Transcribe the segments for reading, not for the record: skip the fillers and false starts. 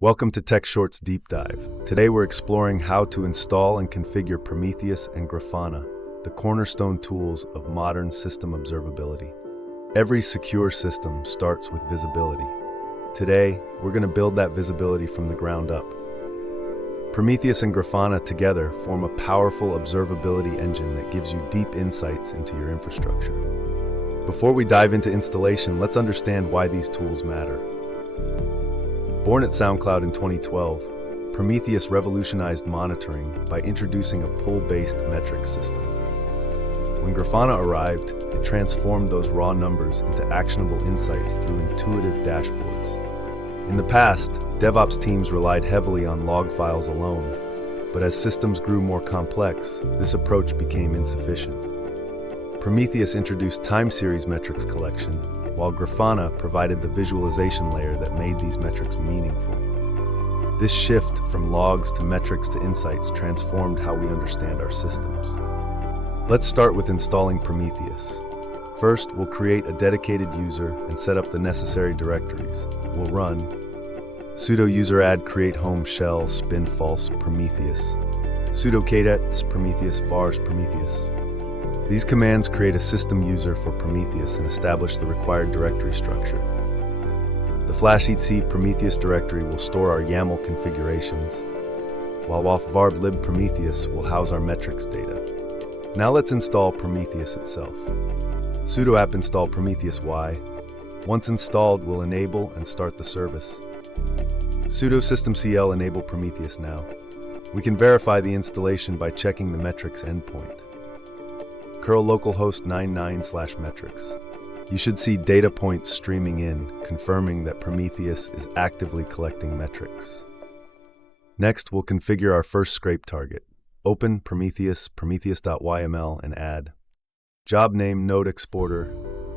Welcome to Tech Shorts Deep Dive. Today we're exploring how to install and configure Prometheus and Grafana, the cornerstone tools of modern system observability. Every secure system starts with visibility. Today, we're going to build that visibility from the ground up. Prometheus and Grafana together form a powerful observability engine that gives you deep insights into your infrastructure. Before we dive into installation, let's understand why these tools matter. Born at SoundCloud in 2012, Prometheus revolutionized monitoring by introducing a pull-based metrics system. When Grafana arrived, it transformed those raw numbers into actionable insights through intuitive dashboards. In the past, DevOps teams relied heavily on log files alone, but as systems grew more complex, this approach became insufficient. Prometheus introduced time series metrics collection, while Grafana provided the visualization layer that made these metrics meaningful. This shift from logs to metrics to insights transformed how we understand our systems. Let's start with installing Prometheus. First, we'll create a dedicated user and set up the necessary directories. We'll run sudo user add create home shell spin false Prometheus, sudo cadets Prometheus vars Prometheus. These commands create a system user for Prometheus and establish the required directory structure. The flash etc Prometheus directory will store our YAML configurations, while varb lib Prometheus will house our metrics data. Now let's install Prometheus itself. Sudo app install Prometheus y. Once installed, we'll enable and start the service. Sudo systemcl enable Prometheus now. We can verify the installation by checking the metrics endpoint. curl localhost 99/metrics. You should see data points streaming in, confirming that Prometheus is actively collecting metrics. Next, we'll configure our first scrape target. Open Prometheus, prometheus.yml, and add. Job name node exporter.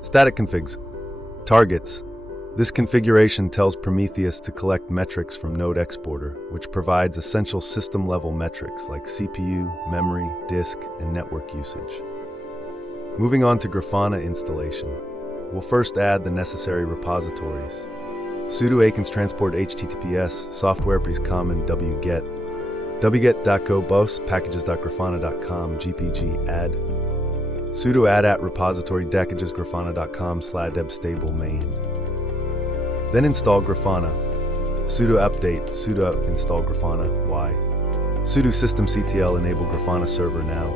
Static configs. Targets. This configuration tells Prometheus to collect metrics from node exporter, which provides essential system-level metrics like CPU, memory, disk, and network usage. Moving on to Grafana installation, we'll first add the necessary repositories. Sudo akins transport https software common wget wget.go bos packages.grafana.com gpg add sudo add at repository packages.grafana.com/deb stable main. Then install Grafana. Sudo update sudo install Grafana y. Sudo systemctl enable Grafana server now.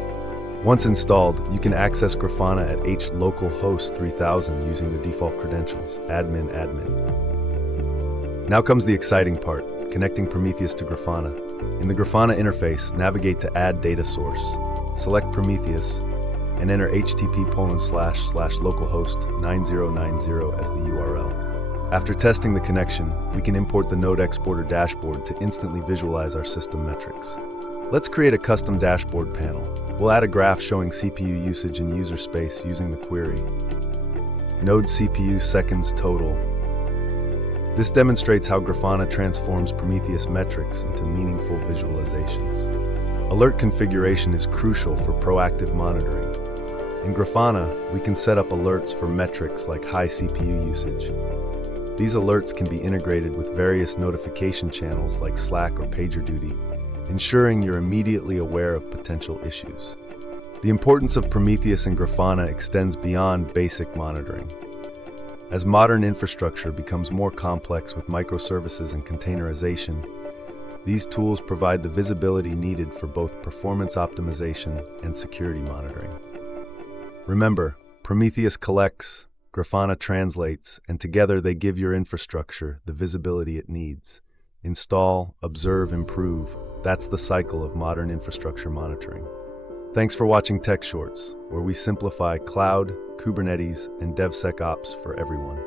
Once installed, you can access Grafana at localhost 3000 using the default credentials, admin. Now comes the exciting part, connecting Prometheus to Grafana. In the Grafana interface, navigate to Add Data Source. Select Prometheus, and enter http://localhost 9090 as the URL. After testing the connection, we can import the node exporter dashboard to instantly visualize our system metrics. Let's create a custom dashboard panel. We'll add a graph showing CPU usage and user space using the query. Node CPU seconds total. This demonstrates how Grafana transforms Prometheus metrics into meaningful visualizations. Alert configuration is crucial for proactive monitoring. In Grafana, we can set up alerts for metrics like high CPU usage. These alerts can be integrated with various notification channels like Slack or PagerDuty, ensuring you're immediately aware of potential issues. The importance of Prometheus and Grafana extends beyond basic monitoring. As modern infrastructure becomes more complex with microservices and containerization, these tools provide the visibility needed for both performance optimization and security monitoring. Remember, Prometheus collects, Grafana translates, and together they give your infrastructure the visibility it needs. Install, observe, improve. That's the cycle of modern infrastructure monitoring. Thanks for watching Tech Shorts, where we simplify cloud, Kubernetes, and DevSecOps for everyone.